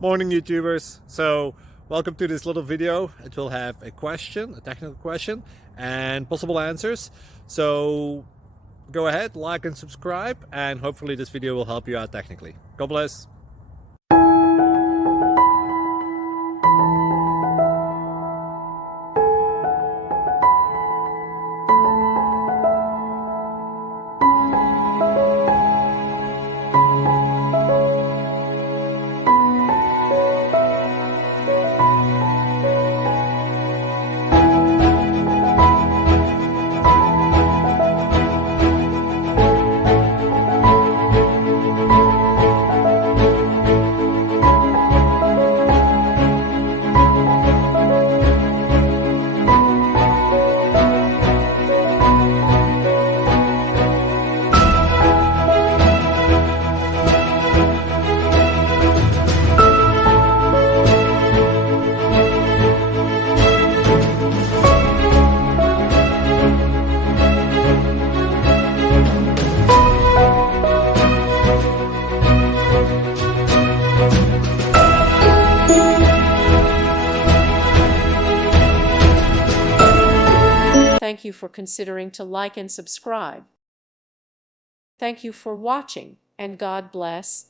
Morning YouTubers. So welcome to this little video. It will have a question, a technical question, and possible answers. So go ahead, like and subscribe, and hopefully this video will help you out technically. God bless. Thank you for considering to like and subscribe. Thank you for watching, and God bless.